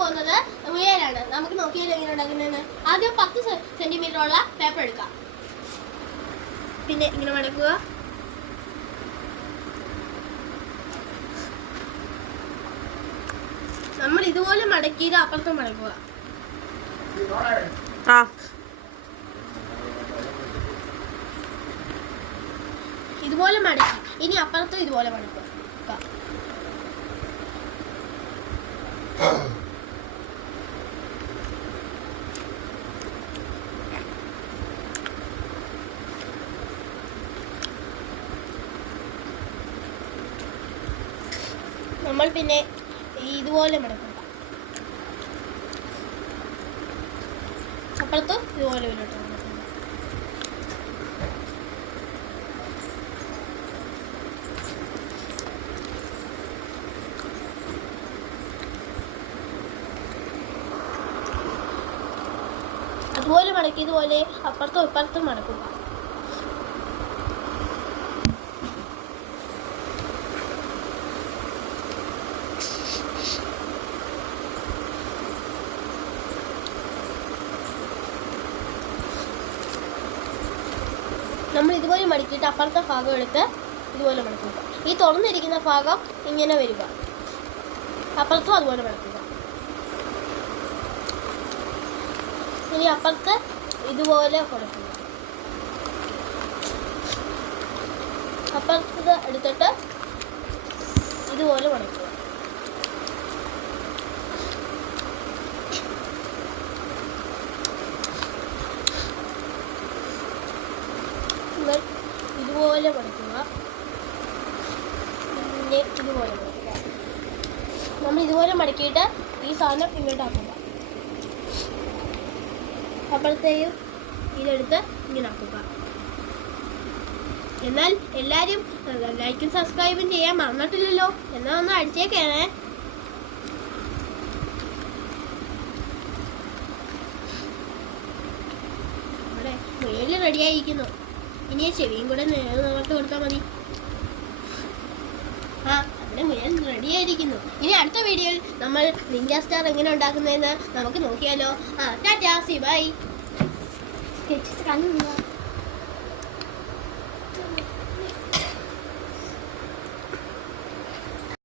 പോകുന്നത് മുയലാണ്. നമുക്ക് നോക്കിയാലോ എങ്ങനെ ഉണ്ടാക്കുന്നതെന്ന്. ആദ്യം 10 സെന്റിമീറ്റർ ഉള്ള പേപ്പർ എടുക്കാം. പിന്നെ ഇങ്ങനെ മടക്കുക. നമ്മൾ ഇതുപോലെ മടക്കിയത് അപ്പുറത്ത് മടക്കുക. ഇതുപോലെ മടക്കി ഇനി അപ്പുറത്തും ഇതുപോലെ മടക്കുക. നമ്മൾ പിന്നെ ഇതുപോലെ മടക്കുക. അപ്പുറത്ത് ഇതുപോലെ വരട്ടെ. അതുപോലെ മടക്കിയതുപോലെ അപ്പുറത്തും ഇപ്പുറത്തും മടക്കുക. നമ്മൾ ഇതുപോലെ മടക്കിയിട്ട് അപ്പുറത്തെ ഭാഗം എടുത്ത് ഇതുപോലെ മടക്കുക. ഈ തുറന്നിരിക്കുന്ന ഭാഗം ഇങ്ങനെ വരിക. അപ്പുറത്തും അതുപോലെ മടക്കുക. ഇനി അപ്പുറത്ത് ഇതുപോലെ കൊടുക്കുക. അപ്പുറത്ത് എടുത്തിട്ട് ഇതുപോലെ മടക്കുക. ഇതുപോലെ മടക്കുക. പിന്നെ ഇതുപോലെ മടക്കുക. നമ്മൾ ഇതുപോലെ മടക്കിയിട്ട് ഈ സാധനം ഇങ്ങോട്ടാക്കുക. അപ്പോഴത്തേക്കും ഇതെടുത്ത് ഇങ്ങനെ ആക്കുക. എന്നാൽ എല്ലാവരും ലൈക്കും സബ്സ്ക്രൈബും ചെയ്യാൻ മറന്നിട്ടില്ലല്ലോ. എന്നാൽ ഒന്ന് അടിച്ചേക്കണേ. നമ്മുടെ മുയൽ റെഡിയായിരിക്കുന്നു. ഇനി ചെവിയും കൂടെ നേർത്ത് കൊടുത്താൽ മതി. നമ്മുടെ മുയൽ റെഡിയായിരിക്കുന്നു. ഇനി അടുത്ത വീഡിയോയിൽ നമ്മൾ നിഞ്ച സ്റ്റാർ എങ്ങനെ ഉണ്ടാക്കുന്നതെന്ന് നമുക്ക് നോക്കിയാലോ. Tata, see by.